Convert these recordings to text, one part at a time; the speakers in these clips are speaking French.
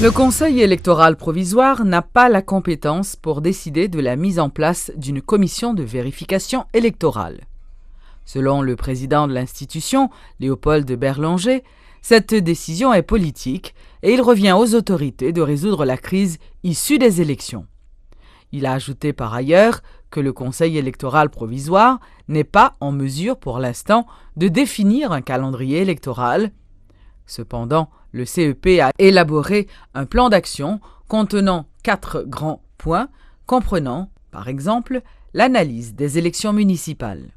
Le Conseil électoral provisoire n'a pas la compétence pour décider de la mise en place d'une commission de vérification électorale. Selon le président de l'institution, Léopold Berlanger, cette décision est politique et il revient aux autorités de résoudre la crise issue des élections. Il a ajouté par ailleurs que le Conseil électoral provisoire n'est pas en mesure pour l'instant de définir un calendrier électoral. Cependant, le CEP a élaboré un plan d'action contenant 4 grands points, comprenant, par exemple, l'analyse des élections municipales.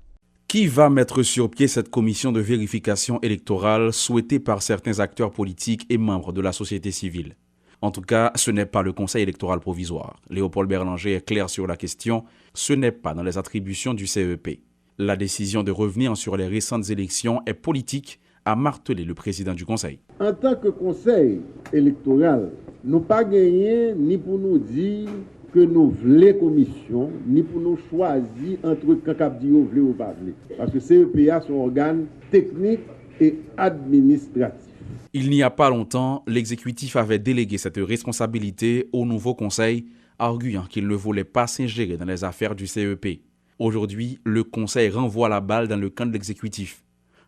Qui va mettre sur pied cette commission de vérification électorale souhaitée par certains acteurs politiques et membres de la société civile? En tout cas, ce n'est pas le Conseil électoral provisoire. Léopold Berlanger est clair sur la question, ce n'est pas dans les attributions du CEP. La décision de revenir sur les récentes élections est politique, a martelé le président du Conseil. En tant que Conseil électoral, nous n'avons pas gagné ni pour nous dire que nous voulons commission, ni pour nous choisir entre quand nous voulons ou pas. Parce que CEPA sont organes techniques et administratifs. Il n'y a pas longtemps, l'exécutif avait délégué cette responsabilité au nouveau Conseil, arguant qu'il ne voulait pas s'ingérer dans les affaires du CEP. Aujourd'hui, le Conseil renvoie la balle dans le camp de l'exécutif.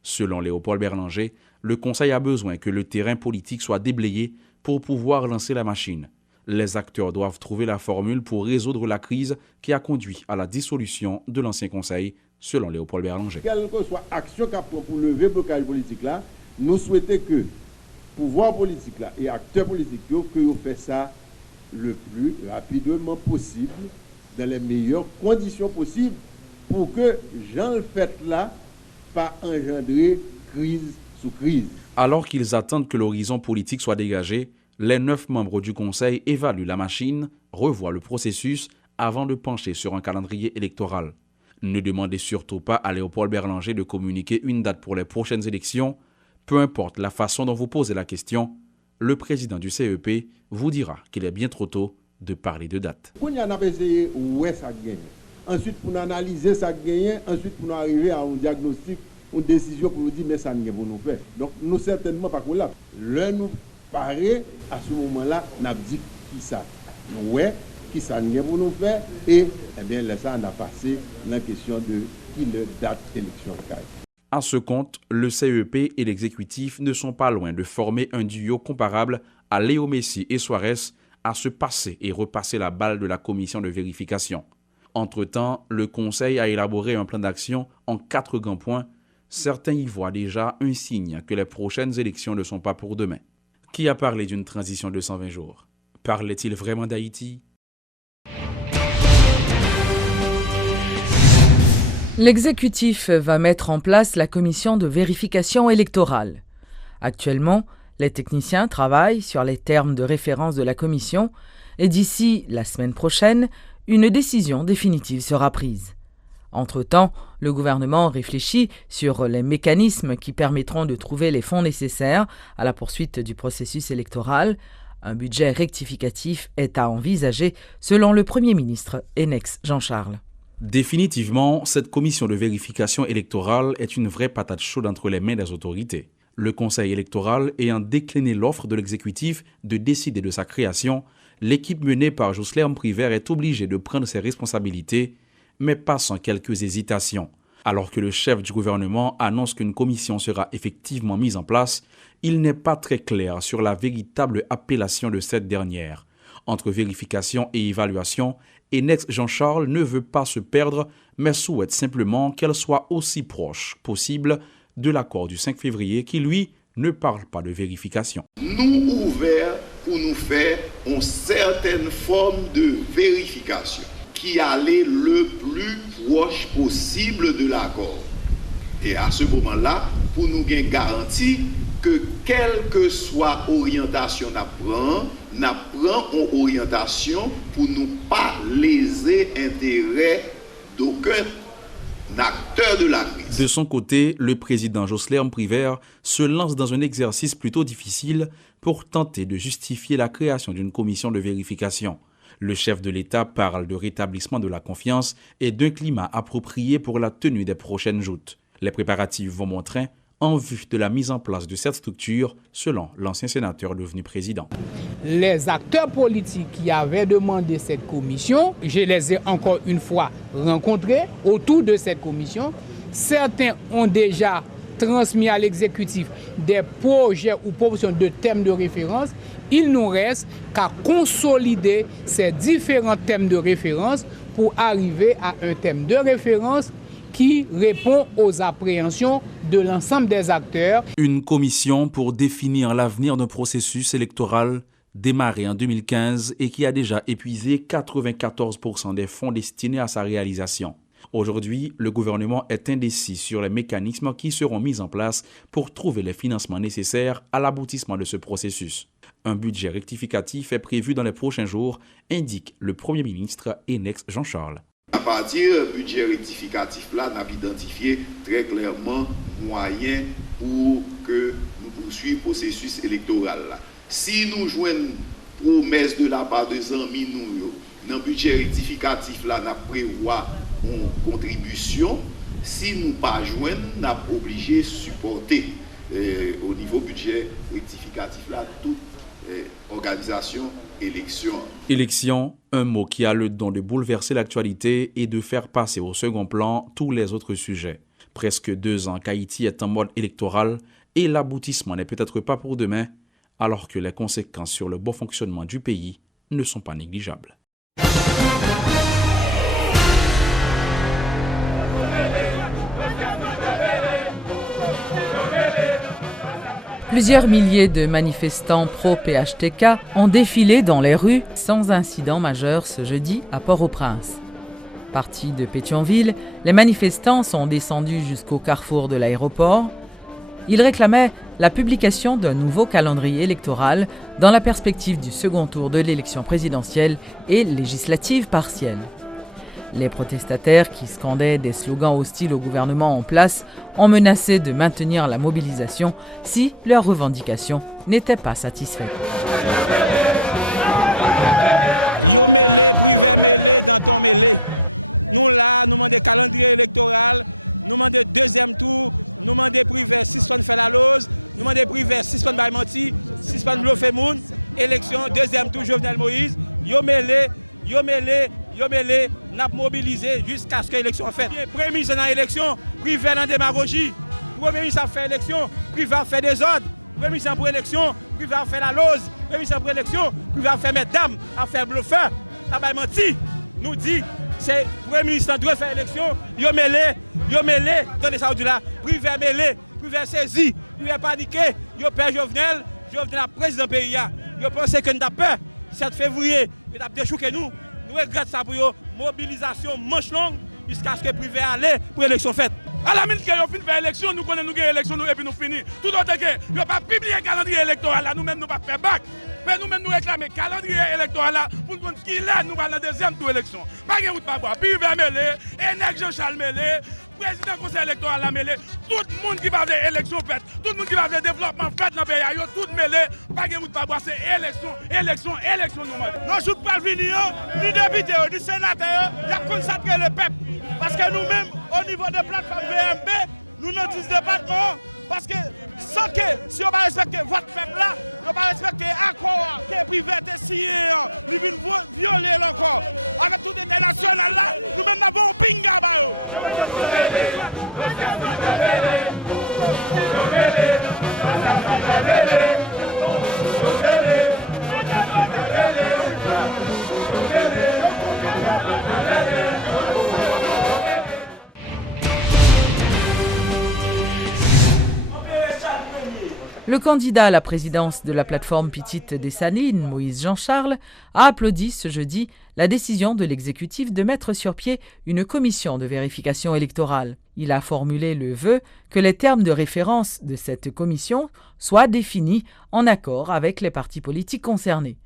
Selon Léopold Berlanger, le Conseil a besoin que le terrain politique soit déblayé pour pouvoir lancer la machine. Les acteurs doivent trouver la formule pour résoudre la crise qui a conduit à la dissolution de l'ancien Conseil, selon Léopold Berlanger. Quelle que soit l'action qu'on prend pour lever le blocage politique là, nous souhaitons que le pouvoir politique là et acteurs politiques que vous fassent ça le plus rapidement possible, dans les meilleures conditions possibles, pour que Jean le fait là pas engendrer crise sous crise. Alors qu'ils attendent que l'horizon politique soit dégagé, les 9 membres du Conseil évaluent la machine, revoient le processus avant de pencher sur un calendrier électoral. Ne demandez surtout pas à Léopold Berlanger de communiquer une date pour les prochaines élections. Peu importe la façon dont vous posez la question, le président du CEP vous dira qu'il est bien trop tôt de parler de date. On a essayé où ça gagne. Ensuite, pour analyser ça gagne, ensuite pour nous arriver à un diagnostic, une décision pour nous dire mais ça n'est pas pour nous faire. Donc nous certainement pas là. Le nous paraît à ce moment-là, n'a dit qui ça. Ouais, qui ça n'est pour nous faire et eh bien là ça on a passé la question de qui le date élection. À ce compte, le CEP et l'exécutif ne sont pas loin de former un duo comparable à Léo Messi et Suarez à se passer et repasser la balle de la commission de vérification. Entre-temps, le Conseil a élaboré un plan d'action en 4 grands points. Certains y voient déjà un signe que les prochaines élections ne sont pas pour demain. Qui a parlé d'une transition de 120 jours? Parlait-il vraiment d'Haïti? L'exécutif va mettre en place la commission de vérification électorale. Actuellement, les techniciens travaillent sur les termes de référence de la commission et d'ici la semaine prochaine, une décision définitive sera prise. Entre-temps, le gouvernement réfléchit sur les mécanismes qui permettront de trouver les fonds nécessaires à la poursuite du processus électoral. Un budget rectificatif est à envisager selon le Premier ministre Enex Jean-Charles. Définitivement, cette commission de vérification électorale est une vraie patate chaude entre les mains des autorités. Le Conseil électoral ayant décliné l'offre de l'exécutif de décider de sa création, l'équipe menée par Jocelyn Privert est obligée de prendre ses responsabilités, mais pas sans quelques hésitations. Alors que le chef du gouvernement annonce qu'une commission sera effectivement mise en place, il n'est pas très clair sur la véritable appellation de cette dernière. Entre vérification et évaluation, Enex Jean-Charles ne veut pas se perdre, mais souhaite simplement qu'elle soit aussi proche possible de l'accord du 5 février qui, lui, ne parle pas de vérification. Nous ouverts pour nous faire une certaine forme de vérification qui allait le plus proche possible de l'accord. Et à ce moment-là, pour nous gagner garantie que quelle que soit orientation n'a prend une orientation pour nous pas léser intérêt d'aucun acteur de la crise. De son côté, le président Jocelyn Privert se lance dans un exercice plutôt difficile pour tenter de justifier la création d'une commission de vérification. Le chef de l'État parle de rétablissement de la confiance et d'un climat approprié pour la tenue des prochaines joutes. Les préparatifs vont bon train en vue de la mise en place de cette structure, selon l'ancien sénateur devenu président. Les acteurs politiques qui avaient demandé cette commission, je les ai encore une fois rencontrés autour de cette commission. Certains ont déjà transmis à l'exécutif des projets ou propositions de thèmes de référence. Il nous reste qu'à consolider ces différents thèmes de référence pour arriver à un thème de référence qui répond aux appréhensions de l'ensemble des acteurs. Une commission pour définir l'avenir d'un processus électoral démarré en 2015 et qui a déjà épuisé 94% des fonds destinés à sa réalisation. Aujourd'hui, le gouvernement est indécis sur les mécanismes qui seront mis en place pour trouver les financements nécessaires à l'aboutissement de ce processus. Un budget rectificatif est prévu dans les prochains jours, indique le Premier ministre Enex Jean-Charles. À partir du budget rectificatif, là, on a identifié très clairement moyens pour que nous poursuivions le processus électoral. Là. Si nous jouons promesse de la part des amis, nous, dans le budget rectificatif, là, nous prévoyons une contribution. Si nous ne pas jouons, nous sommes obligés de supporter au niveau budget rectificatif, là, toute organisation. Élection, un mot qui a le don de bouleverser l'actualité et de faire passer au second plan tous les autres sujets. Presque 2 ans qu'Haïti est en mode électoral et l'aboutissement n'est peut-être pas pour demain, alors que les conséquences sur le bon fonctionnement du pays ne sont pas négligeables. Plusieurs milliers de manifestants pro-PHTK ont défilé dans les rues sans incident majeur ce jeudi à Port-au-Prince. Partis de Pétionville, les manifestants sont descendus jusqu'au carrefour de l'aéroport. Ils réclamaient la publication d'un nouveau calendrier électoral dans la perspective du second tour de l'élection présidentielle et législative partielle. Les protestataires qui scandaient des slogans hostiles au gouvernement en place ont menacé de maintenir la mobilisation si leurs revendications n'étaient pas satisfaites. Yo mêlé, privé mêlé, dans ton mêlé. Nous là, nous demandons calendrier électoral, nous demandons deuxième tour, nous demandons privé 6 fois faire la lose, nous demandons privé 6 fois menti, 6 fois bluffer moun, élection, deuxième tour Jovenel Moïse, yo mêlé, n'a mobilisé jusqu'à ce que l'élection soit faite. Premier ministre dans l'élection, privé dans la démagogie. Premier ministre a fait l'élection, privé a fait des ordres. Premier ministre pour l'élection, privé a fait la lose. Premier ministre pour l'élection, privé a fait mesdames, a fait bluffer, a menti. Nous dit, c'est Premier ministre doit faire l'élection, yo mêlé, attendez ça là, privé mêlé, privé saisi, privé paniqué, yo père Jovenel a président pays. Yo pensé que nous avons peur, 7 février, nous avons déchouqué nous. Nous regrettons ça pour la mobilisation manche longue jusqu'à ce que le privé aille pour l'élection faite. À la minute que nous finissons l'élection, nous connaissons nous l'élection et puis nous finissons. Tout autre que nous n'avons pas publié le calendrier électoral, nous-mêmes nous ne pouvons pas faire bac. Mais nous-mêmes nous réclamons le calendrier électoral pour nous dire qu'il est, nous allons dans la deuxième tour d'élection. Pas de route pas boire. Puis mêlé, Enex Jean-Charles mêlé, président du conseil électoral la mêlé, tout le monde qui va faire l'élection faite, tout le monde qui va faire le développement fait dans le pays, tout mêlé, pas de route pas boire, c'est élection nous. Nos jours pas venir, ni députés, ni sénateurs, il y a consacré le peuple. Parce que nous-mêmes, au niveau de plateforme VMB, nous n'avons 10 départements. Parce que sans que, si on va respecter votre peuple là, on va respecter l'accord qui est privé et signé, nous venons violer l'encore. Avec tout international là, nous-mêmes n'avons un pinga. Le candidat à la présidence de la plateforme Petite des Salines, Moïse Jean-Charles, a applaudi ce jeudi la décision de l'exécutif de mettre sur pied une commission de vérification électorale. Il a formulé le vœu que les termes de référence de cette commission soient définis en accord avec les partis politiques concernés.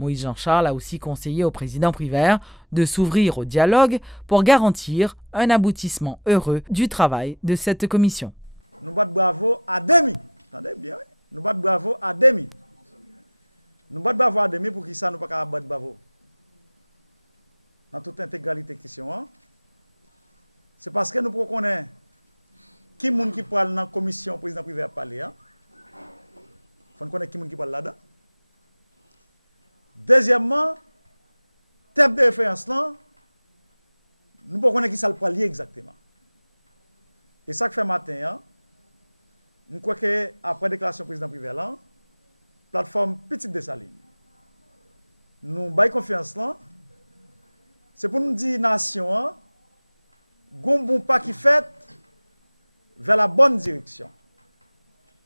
Moïse Jean-Charles a aussi conseillé au président Privert de s'ouvrir au dialogue pour garantir un aboutissement heureux du travail de cette commission. Nous battons bravo à demi. Attendez bien, oui. Nous battons bravo à demi. Nous battons bravo à demi pour qui ça nous pas capable battre bravo. Dans toute intégralité question, hein? C'est parce que nous connaissons qui moun qui parle dans la commission président privé à parler. Il faut connaître qui moun qui parle là-dedans. Deuxièmement, thème de référence là, nous ne pouvons pas connaître qui ça le parle exactement. Et ça que fait matin, je crois que après déclaration président privé là, plateforme Petite Dessalines, nous avons confiance là, c'est pour nous dire nation, gon bon pas qui fait vers la bonne direction.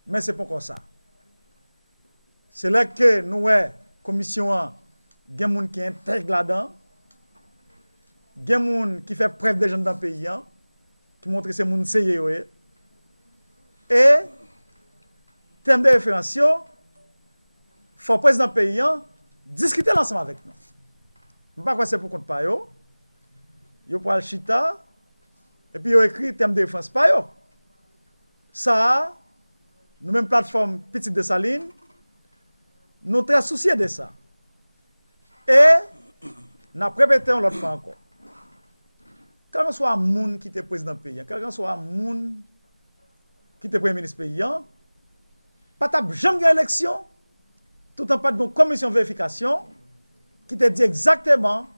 Mais c'est pas comme ça. C'est là que nous avons commission, il y a des gens qui intègrent là-dedans, il y a des gens qui font preuve de gens dans le pays, qui montrent que c'est gens sérieux. Et, terme de référence, il faut le président du pays discuter ensemble avec nous. Je ne sais pas quoi c'est pour compte pas yo. Yo pour le chita, et puis yo écrit terme de défense pas yo. Ça, nous même plateforme Petite Dessalines, nous très souciés de ça. Et nous avons répété l'autre fois encore. Quand on soit un monde qui était président du pays, quand on soit un monde qui était premier ministre du pays, pas de jamais d'élection, tout en pas de commission de vérification qui te dit exactement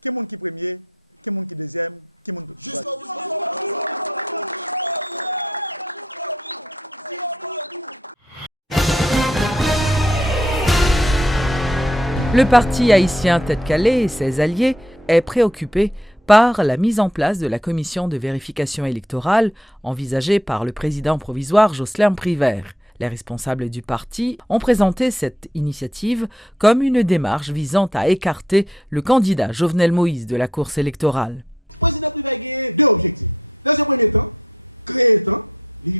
qui est qui premier, qui est qui deuxième, qui est tout. Le parti haïtien Tête-Calais et ses alliés est préoccupé par la mise en place de la commission de vérification électorale envisagée par le président provisoire Jocelyn Privert. Les responsables du parti ont présenté cette initiative comme une démarche visant à écarter le candidat Jovenel Moïse de la course électorale. Le président Privert a deux objectifs. Dans un premier temps, créer un temps,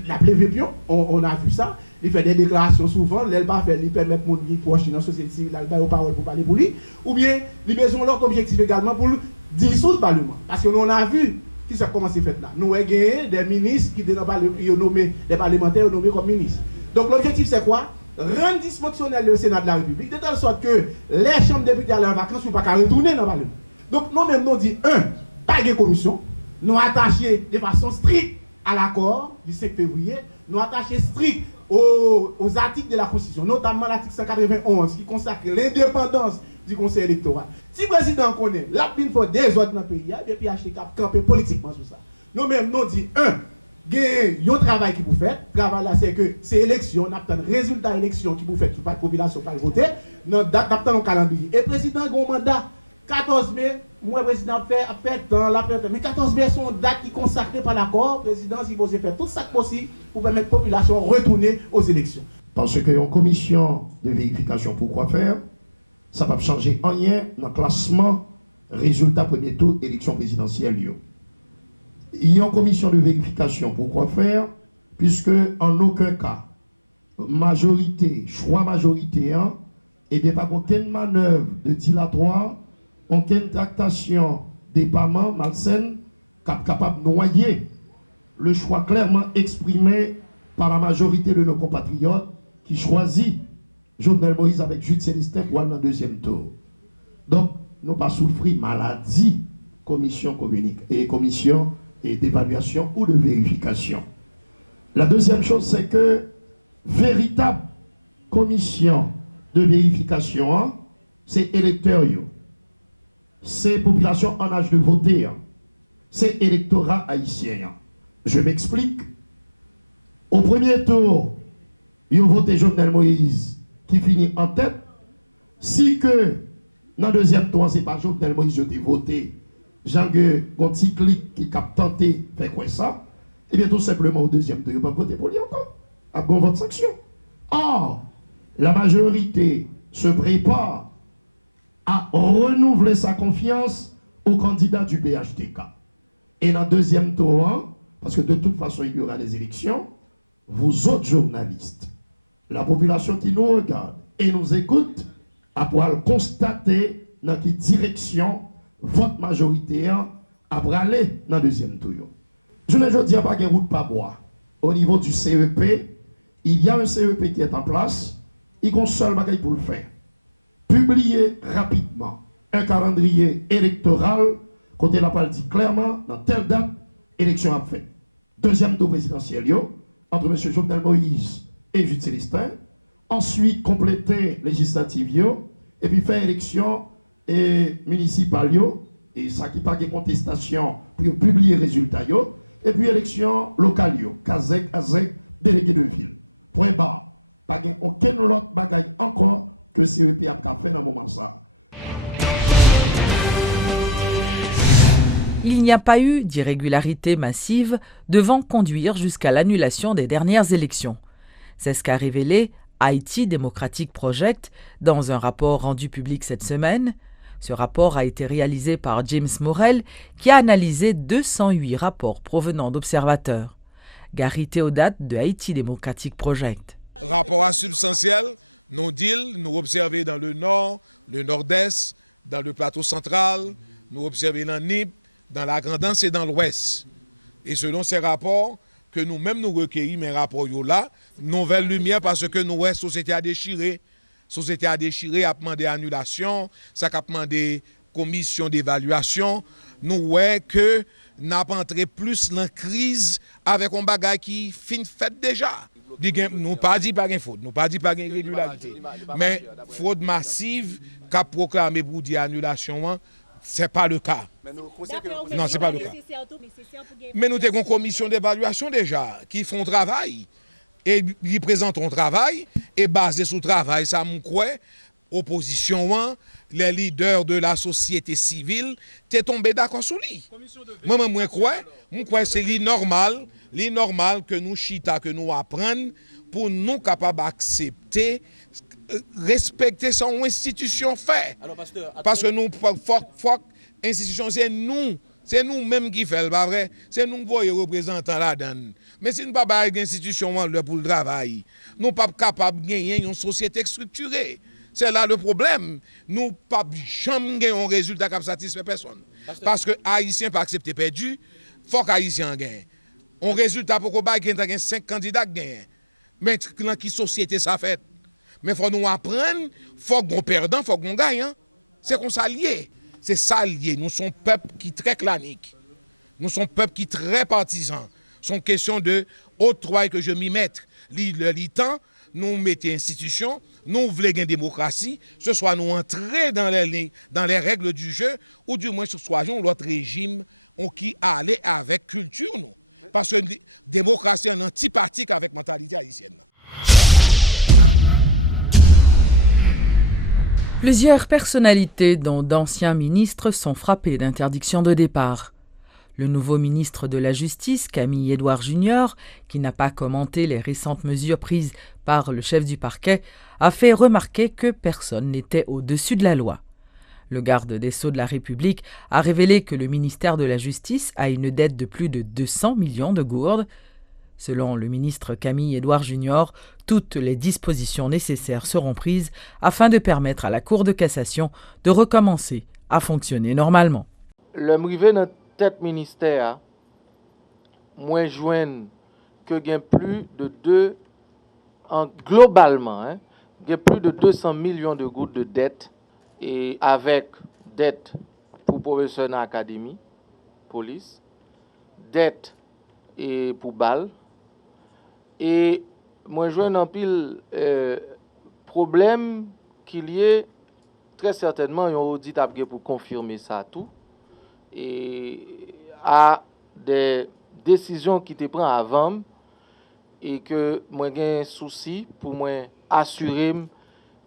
la plévépion, on a vu ça, il fait des déclarations souvent, il permet de monde proche dans la société civile, il a parole pour parler pour lui, ou bien il a besoin l'autre objectif également pour dissoudre le Parlement. Parce qu'on a vu qui ça commence à faire là. Nous avons gagné des ministres qui étaient nommés, des parlementaires nommés comme ministres. Donc l'objectif c'est quoi? Rendre dysfonctionnel le Sénat de la République, de telle sorte que les chambres de députés à leur vacances ne sont pas retourner dans le Parlement. Donc nous-mêmes nous disons, pas de commission, nous attachés de façon stricte à l'accord du 5 février, nous attachés strict aux articles de la Constitution, notamment l'article 191 qui consacre l'indépendance du Conseil électoral. Si le président connaît la pline faut des autres dans le pays, et puis acheter camper politiquement sur ça. Nous-mêmes nous disons, il y a un travail qui vous fait. Le travail là, c'est que ces élections, on attend le résultat d'élection qui vous fait, qui pas de population pas voter, nous attendons le calendrier. Et le président a un mandat 14 mai, moi, le président a fait dans la période. Mais 14 mai, c'est une date qui est consacrée par l'accord. Le président, il faut faire tout ça possible pour permettre la population de retourner aux élections. Parce qu'il y a une commission de vérification pour quoi faire, ça va changer en rien dans le classement résultat premier tour élection présidentielle. Il y a une commission de vérification pour quoi faire, puisque en aucun cas, majorité, choix majorité, et bien pas aucune manœuvre de dilatoire, aucune tractation d'épargnement malsaine capable de noyer le choix clairement exprimé par la majorité de nos compatriotes qui choisit Jovenel Moïse avec Jude Célestin pour aller dans le deuxième tour. Donc, nous pas souffrir maladie, commission d'évaluation ou de vérification. La deuxième chose, c'est que véritable commission de vérification, c'est électeurs, c'est population en âge de voter, c'est électorat haïtien. Je m'explique. Au premier tour, ils ont voté Jovenel Moïse qui finit en tête. Si que dans le deuxième tour, ce n'est pas Jovenel Moïse qui a voté, Jean-Gueux Gonticlic qui a tenté de faire quoi ça, et bien tout simplement au deuxième tour, il n'a pas voté pour lui encore. À bon vote sanction. Or, la majorité se prépare à renouveler sa confiance au candidat du PHTK. Et dans le deuxième tour, parce que de toute façon il y aura des élections, vous autres journalistes, la population qui nous regarde et nous écoute, à pouvoir constater dans quelle direction votre majorité a aller dans le deuxième tour. Je ne dis pas qu'il y a route pas bois. Au niveau du CEP, il y a un CEP qui est en place, il y a un seul bagage pour le faire. Publier rapidement un calendrier électoral, côté la parole dit clairement, dans telle date, élection à fait. deuxième tour présidentiel entre M. Jovenel Moïse et Jude Célestin, ensuite compléter législative et puis faire élection municipale et ça qui pas de contestation pour publier résultats et puis élection locale Kazek délégué de ville. Point barre. Pas aucun autre bagage encore que CEP a fait dans le moment ça. Il n'y a pas eu d'irrégularité massive devant conduire jusqu'à l'annulation des dernières élections. C'est ce qu'a révélé Haïti Democratic Project dans un rapport rendu public cette semaine. Ce rapport a été réalisé par James Morel qui a analysé 208 rapports provenant d'observateurs. Gary Théodate de Haïti Democratic Project. Rapport substantiel, nous dit, nous observons dans le nord, le nord-est, dans le plateau central, nous observons dans NIP, dans la Grandance et dans l'ouest. Et selon ces rapports, que nous-mêmes nous recueillons, mes rapports là, nouvelle lumière parce que nous, la société a déchiré. Société a déchiré, a demandé annulation, ça a demandé commission d'évaluation. Nous voyons que nous avons entré plus dans la crise avec un bagage qui fin fait déjà. Nous pas dit pas de faute, nous pas dit pas de irrégularité. Mais fraude massive qu'a proclamé pour dire annulation, ce n'est pas le cas. Non, ce n'est pas le cas. Mais nous avons une commission d'évaluation déjà qui font travail. Et ils présentent un travail et basé sur le travail, ça me croit, opposition, les leaders de la société civile, t'es tombé d'accord sur lui. Moi, je crois que c'est normal que nous chita, que nous apprenons pour nous capables d'accepter, respecter son institution fait. Parce que nous, institution, c'est nous-mêmes qui faisons, pas vrai? C'est nous qui voyons représentants là-dedans. Mais si nous ne sommes pas une institution pour le travail, nous ne sommes pas capables de gagner une société structurée. C'est là le problème. Nous ne pouvons jamais gagner un résultat qui satisfait personne. Parce que les Haïtiens ne peuvent pas accepter perdu, il faut que les Haïtiens gagnent. Un résultat pour qu'on ait 5 candidats qui gagnent. Mais dans quelle société ça fait? Mais il faut nous apprendre, il faut qu'on perde, il faut qu'on gagne. C'est comme ça lié. C'est ça lié. Nous sommes un peuple qui est très clanique. Nous sommes un peuple qui est très partisan. C'est une question de octroi que je m'y mette. Le temps, nous mettons institution, nous voulons une démocratie, ce soit nous entrer dans les règles du jeu, ou du moins ce soit l'autre régime qui allait avec culture. Nous. Parce que la démocratie est antipathique avec la mentalité haïtienne. Plusieurs personnalités, dont d'anciens ministres, sont frappées d'interdiction de départ. Le nouveau ministre de la Justice, Camille Edouard Jr., qui n'a pas commenté les récentes mesures prises par le chef du parquet, a fait remarquer que personne n'était au-dessus de la loi. Le garde des Sceaux de la République a révélé que le ministère de la Justice a une dette de plus de 200 millions de gourdes. Selon le ministre Camille Edouard Jr., toutes les dispositions nécessaires seront prises afin de permettre à la Cour de cassation de recommencer à fonctionner normalement. Le m'rivé dans tête ministère, moi joigne que gain plus de globalement, gain plus de 200 millions de gouttes de dette et avec dette pour professeur dans l'académie, police, dette et pour balle. Et moi, je vois un pile problème qu'il y ait très certainement un audit pour confirmer ça tout et à des décisions qui te prend avant et que moi j'ai un souci pour moi assurer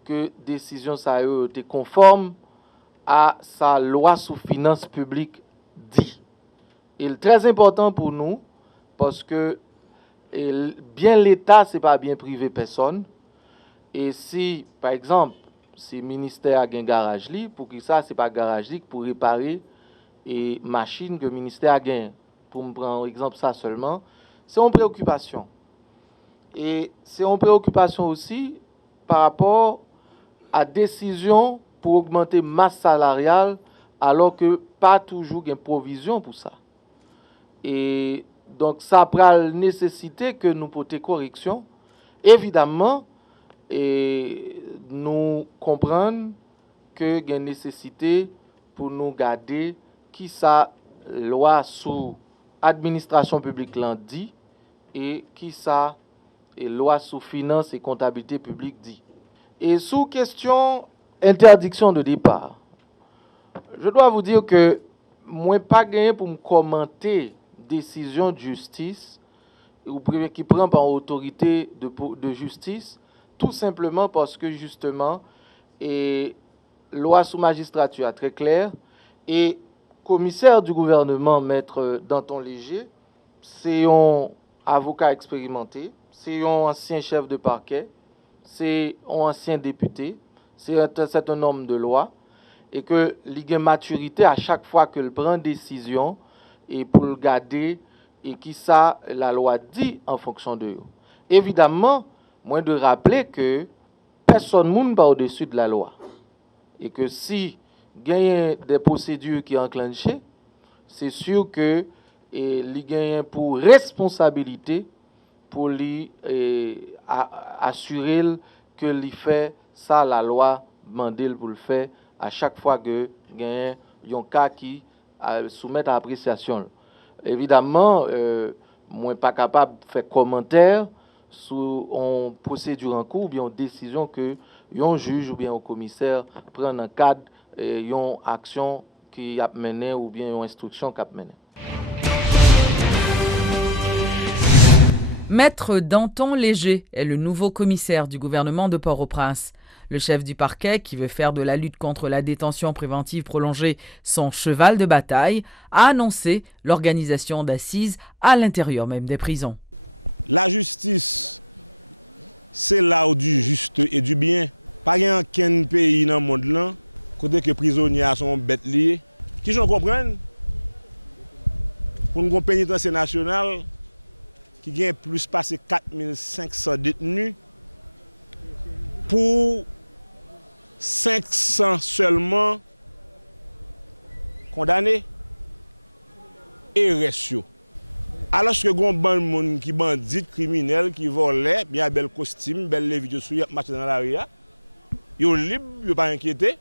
que décision ça est conforme à sa loi sur finances publiques dit. Et c'est très important pour nous parce que et bien l'État, ce n'est pas bien privé personne. Et si, par exemple, si le ministère a un garage libre, pour que ça, ce n'est pas un garage libre pour réparer et machine que le ministère a gagné. Pour me prendre un exemple ça seulement, c'est une préoccupation. Et c'est une préoccupation aussi par rapport à décision pour augmenter masse salariale alors que pas toujours une provision pour ça. Et donc, ça prend la nécessité que nous portions correction. Évidemment, et nous comprenons qu'il y a une nécessité pour nous garder qui sa loi sur administration publique l'a dit et qui ça et loi sous finance et comptabilité publique dit. Et sous question interdiction de départ, je dois vous dire que moi pas gagné pour me commenter décision de justice ou qui prend par autorité de justice, tout simplement parce que justement et loi sous magistrature très claire et commissaire du gouvernement maître Danton Léger, c'est un avocat expérimenté, c'est un ancien chef de parquet, c'est un ancien député, c'est un homme de loi et que il a une maturité à chaque fois qu'il prend décision et pour le garder et qui ça la loi dit en fonction de eux. Évidemment, moi de rappeler que personne ne va au-dessus de la loi et que si il y a des procédures qui sont enclenchées, c'est sûr que il y a pour responsabilité pour lui assurer que lui fait ça la loi demande pour le faire à chaque fois que il y a un cas qui soumet à appréciation. Évidemment, moi pas capable de faire commentaire sur une procédure en cours ou bien une décision que un juge ou bien un commissaire prend en cadre une action qui a mené ou bien une instruction qui a mené. Maître Danton Léger est le nouveau commissaire du gouvernement de Port-au-Prince. Le chef du parquet, qui veut faire de la lutte contre la détention préventive prolongée son cheval de bataille, a annoncé l'organisation d'assises à l'intérieur même des prisons. La justice, c'est là où du juste et du bien. Pas aucun pays dans le monde là, côté que les prisonniers sont bêtes liés. Qui j'en comprenne? Pour une pénitentiaire nationale qui gagne plus passé 4500 détenus, pour 500 seulement condamnés et restent. Alors que les gens qui bandits, criminels, qui volent, bien bel costume, bel vidéos sur marcher dans la rue, ils sont libres, ils ne sont pas inquiétés.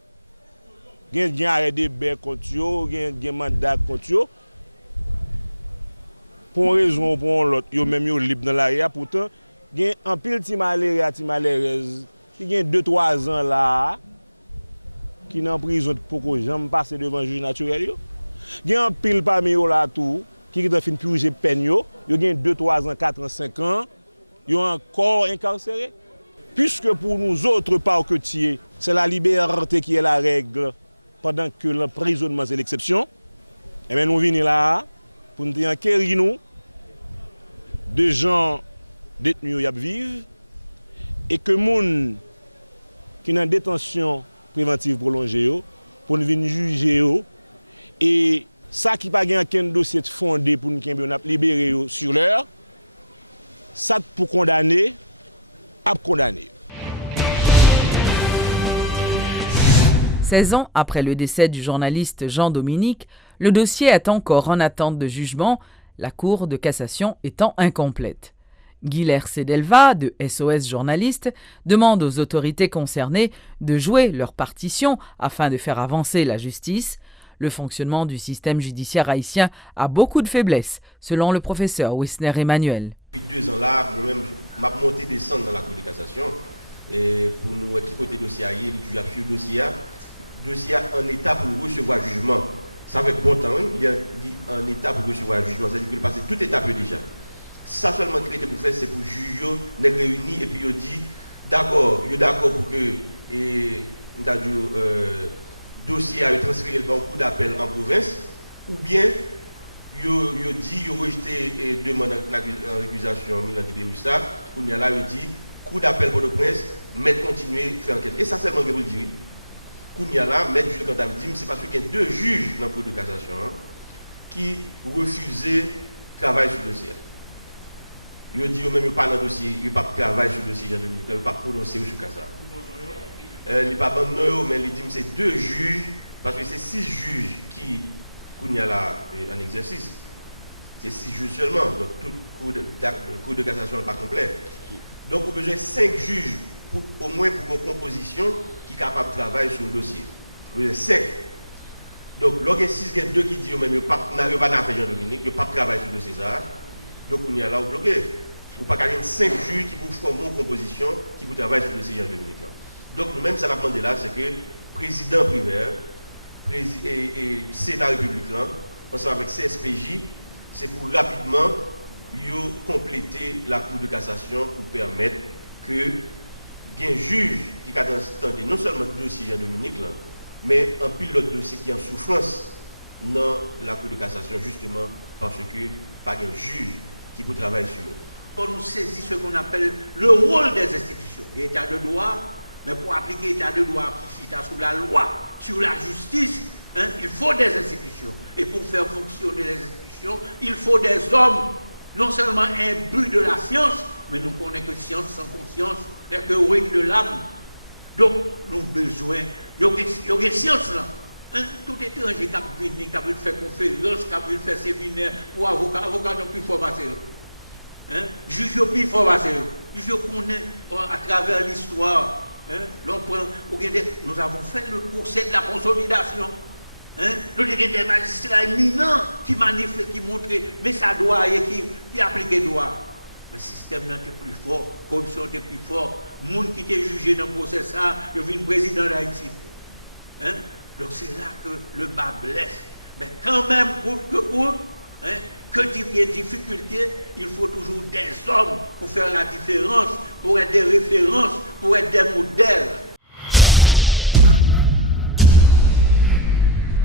Il y a arrêt de bain contre eux, il y a mandat contre eux. Pour une raison ou pour l'autre, ils sont même libres dans la rue. Pourtant, il y a un pile de malheureuses qui ont 2-3 ans là, qui sont en prison pour que les gens passent devant le juge naturel. Il y a un pile parmi eux là tout, qui ont fini de purger peine, ils ont 2-3 ans, 4 ans, 5 ans, ils sont encore incarcérés. Puisque pour nous autres parquetiers, c'est la liberté qui est la règle, pendant que l'emprisonnement c'est l'exception, et bien nous venons là pour nous enquérir nous de gens détenus qui vivent et que les gens qui sont en détention préventive prolongée pour nous venir juger et ça qui n'a pas aucun dossier fondé pour nous libérer sur l'heure, ça pour condamner, à condamner. 16 ans après le décès du journaliste Jean-Dominique, le dossier est encore en attente de jugement, la Cour de cassation étant incomplète. Guilherme Sedelva, de SOS Journaliste, demande aux autorités concernées de jouer leur partition afin de faire avancer la justice. Le fonctionnement du système judiciaire haïtien a beaucoup de faiblesses, selon le professeur Wisner Emmanuel. Depuis 2 ans là, moi-même, je suis monté descendre dans la Cour de cassation et pour nous équiper le dossier, je suis sur le dossier en état pour recevoir jugement. Ça fait bon temps, il y a un état pour recevoir jugement, c'est-à-dire qu'il passe toute étape déjà. Ça seulement traité pour faire, c'est pour juger, nous réunir et puis il dit d'accord, il est d'accord pour que le dossier a transféré le cours d'appel en province, ou bien il dit il rejeté demande en récusation Milan où il y a là il dit cours d'appel pour le prince, mais continuer à faire enquête. Et ça seulement que vous le dire. Kounia là, maître juge quand dit, c'est parce qu'il y a 2 juges dans la Cour de cassation qui refusaient de travailler sur le dossier. Ils disent même pas dans le dossier, ils ne peuvent pas travailler sur le dossier, ils ne peuvent pas prononcer sur ça. Ils ne peuvent pas mais ils disent que c'est 2 juges, parce que c'est 6 juges qui Kounia là en exercice. C'est 6 juges seulement, donc toute Cour de cassation n'est pas complète. Donc on a besoin de 5 juges, au moins pour une composition qui est capable de travailler sur le dossier. Vous avez 5. Donc, il y a 6 2 qui disent même, il n'y a pas d'affaire Jean-Dominique, il n'y a pas de travail sur le César. Donc, on y a là au bloqué. Ou pas qu'il y ait 5 juges qui vous forment une composition qui vous travaillent sur le César Jean-Dominique. Donc, nous-mêmes, ça n'a pas demandé là, c'est que le président primaire et Sénat République, ensemble avec CSPJ, c'est pour rapidement compléter la Cour de cassation pour permettre que un juge qui a entendu non seulement le dossier Jean-Dominique, mais un pilote dossier qui est en souffrance dans la Cour de cassation, justement parce que pas un juge qui peut travailler sur eux. Quand nous saisissons ce qu'on appelle le rôle des institutions, l'état de droit, mais pour appliquer l'état de droit qui cite sous la loi, sur la justice, il faut des institutions. Et pour faire fonctionner les institutions, il faut des hommes, non seulement imbus de la science, mais nous connaissons que science sans conscience est que ruine de l'âme. Donc, nous avons besoin, il y a une science là. Tout étranger qui a venu, qui a voulu faire conférence, qui a voulu faire séminaire pour avocats, avocats non plus fort passer. Juge plus fort passer. Juge connaît à travers l'histoire. Nous avons fait le procès de la consolidation. Nous avons des magistrats éminents qui manifestent, qui montrent, mais ça doit et qui appliquent le droit. Le système était plus fort, la corruption était plus fort. Les gens qui étaient jugés dans le procès, ils ont vu le président d'Haïti. Donc c'est là que le bas blesse. Mais quand même, coûte que coûte, que il y a des difficultés, il faut toujours des hommes pour faire la différence, pour être des références, pour être des modèles.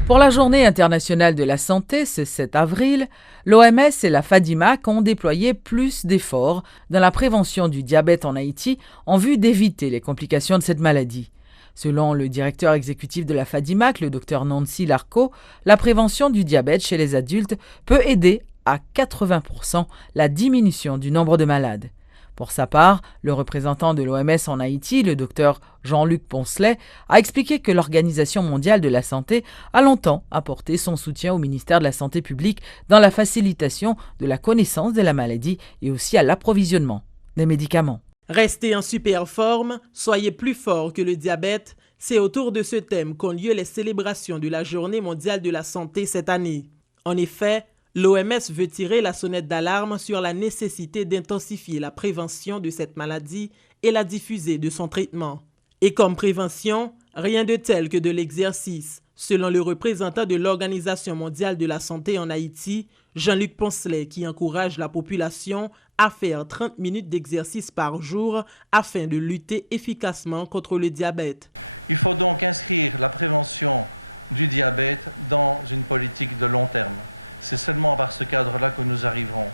Pour la Journée internationale de la santé, ce 7 avril, l'OMS et la FADIMAC ont déployé plus d'efforts dans la prévention du diabète en Haïti en vue d'éviter les complications de cette maladie. Selon le directeur exécutif de la FADIMAC, le Dr Nancy Larco, la prévention du diabète chez les adultes peut aider à 80% la diminution du nombre de malades. Pour sa part, le représentant de l'OMS en Haïti, le Dr Jean-Luc Poncelet, a expliqué que l'Organisation mondiale de la santé a longtemps apporté son soutien au ministère de la Santé publique dans la facilitation de la connaissance de la maladie et aussi à l'approvisionnement des médicaments. Restez en super forme, soyez plus fort que le diabète. C'est autour de ce thème qu'ont lieu les célébrations de la Journée mondiale de la santé cette année. En effet, l'OMS veut tirer la sonnette d'alarme sur la nécessité d'intensifier la prévention de cette maladie et la diffuser de son traitement. Et comme prévention, rien de tel que de l'exercice. Selon le représentant de l'Organisation mondiale de la santé en Haïti, Jean-Luc Poncelet, qui encourage la population à faire 30 minutes d'exercice par jour afin de lutter efficacement contre le diabète. Il faut donc inscrire la prévention du diabète dans une politique de long terme. C'est seulement par ce cadre-là que nous arriverons.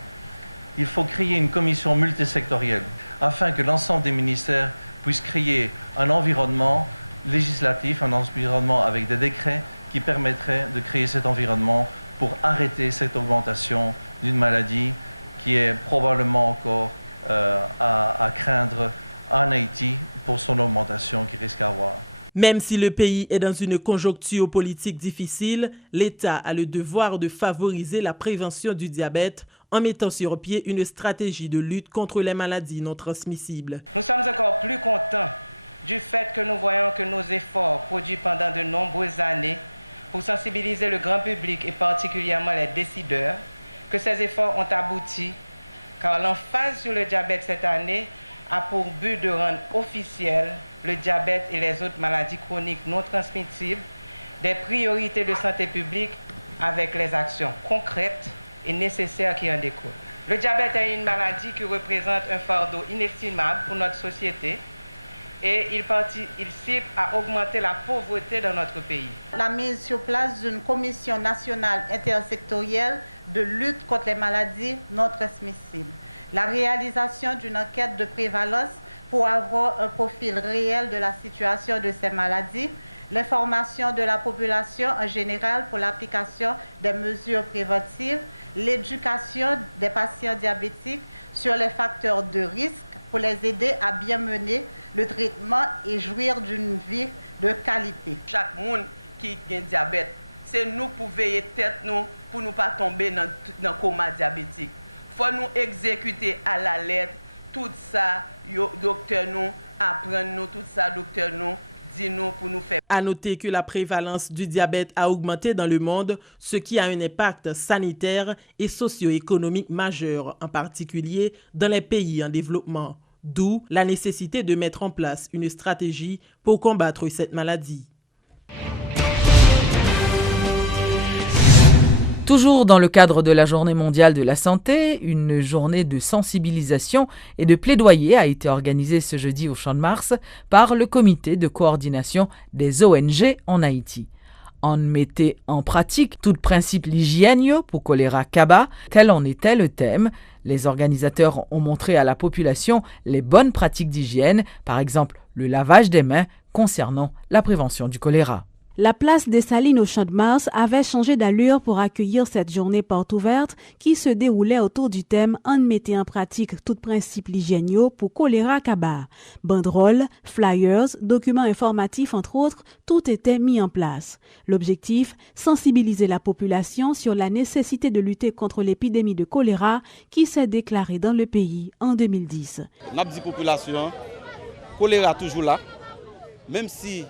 Il faut créer une commission multisectorielle afin que l'ensemble des ministères puissent créer un environnement législatif, un environnement avec des décrets qui permettraient de créer cet environnement pour arrêter cette augmentation d'une maladie qui est probablement encore à craindre en Haïti pour son augmentation qu'il risque d'avoir. Même si le pays est dans une conjoncture politique difficile, l'État a le devoir de favoriser la prévention du diabète en mettant sur pied une stratégie de lutte contre les maladies non transmissibles. Nous sommes encore plus contents du fait que nous voyons que nos efforts produits pendant de nombreuses années pour sensibiliser le grand public et particulièrement les décideurs, que ces efforts ont abouti, car l'emphase sur le diabète cette année a pour but de rendre officiel le diabète et les autres maladies chroniques non transmissibles des priorités de santé publique avec les actions concrètes et nécessaires qui en découlent. Le diabète est une maladie qui représente un fardeau inestimable pour notre société et il participe à augmenter la pauvreté dans notre pays. La mise sur place d'une commission nationale intersectorielle de lutte contre les maladies non transmissibles. La réalisation d'une enquête de prévalence pour avoir un profil réel de la situation de ces maladies, l'information de la population en général pour l'application des mesures préventives, l'éducation des patients diabétiques sur les facteurs de risque pour les aider à bien mener le traitement et jouir d'une vie de qualité. Chaque monde qui a un diabète, c'est nous pour veiller tête nous pour ne pas tomber dans le coma diabétique. Il faut nous exécuter à la lettre tout ça, docteur nous, apprendre nous, tout ça, docteur nous, dis-nous pour nous faire. À noter que la prévalence du diabète a augmenté dans le monde, ce qui a un impact sanitaire et socio-économique majeur, en particulier dans les pays en développement. D'où la nécessité de mettre en place une stratégie pour combattre cette maladie. Toujours dans le cadre de la Journée mondiale de la santé, une journée de sensibilisation et de plaidoyer a été organisée ce jeudi au Champ de Mars par le comité de coordination des ONG en Haïti. On mettait en pratique tout principe l'hygiène pour choléra Kaba, tel en était le thème. Les organisateurs ont montré à la population les bonnes pratiques d'hygiène, par exemple le lavage des mains concernant la prévention du choléra. La place des Salines au Champ de Mars avait changé d'allure pour accueillir cette journée porte ouverte qui se déroulait autour du thème « On mettait en pratique tout principe l'hygiène pour choléra Kaba ». Banderoles, flyers, documents informatifs entre autres, tout était mis en place. L'objectif, sensibiliser la population sur la nécessité de lutter contre l'épidémie de choléra qui s'est déclarée dans le pays en 2010. N'a dit population, choléra toujours là, même si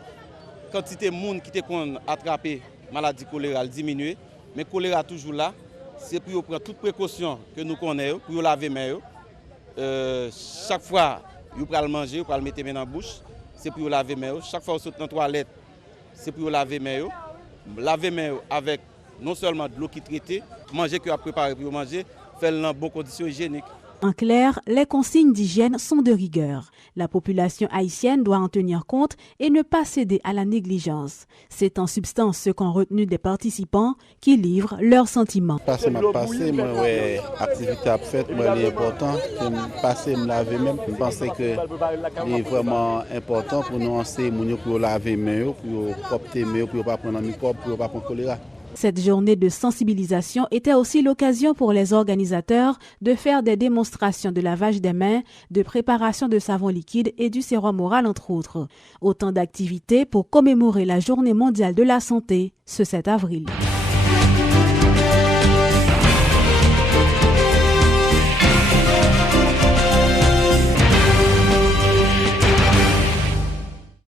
quantité de monde qui a attrapé maladie choléra diminue, mais choléra toujours là, c'est pour prendre toutes précautions que nous connaissons, pour laver les mains. Chaque fois, vous pouvez manger, vous pouvez mettre les mains dans la bouche, c'est pour laver les mains. Chaque fois que vous sortez dans la toilette, c'est pour laver les mains. Laver les mains avec non seulement de l'eau qui est traitée, manger que vous préparé pour manger, faire dans bonnes conditions hygiéniques. En clair, les consignes d'hygiène sont de rigueur. La population haïtienne doit en tenir compte et ne pas céder à la négligence. C'est en substance ce qu'ont retenu des participants qui livrent leurs sentiments. Passer ma passé, moi ouais, activité à faire, moi c'est important. Passer me laver même. Je pense que c'est vraiment important pour nous enseigner pour laver mains, pour propter mains, pour pas prendre un microbe, pour pas prendre choléra. Cette journée de sensibilisation était aussi l'occasion pour les organisateurs de faire des démonstrations de lavage des mains, de préparation de savon liquide et du sérum oral entre autres. Autant d'activités pour commémorer la Journée mondiale de la santé ce 7 avril.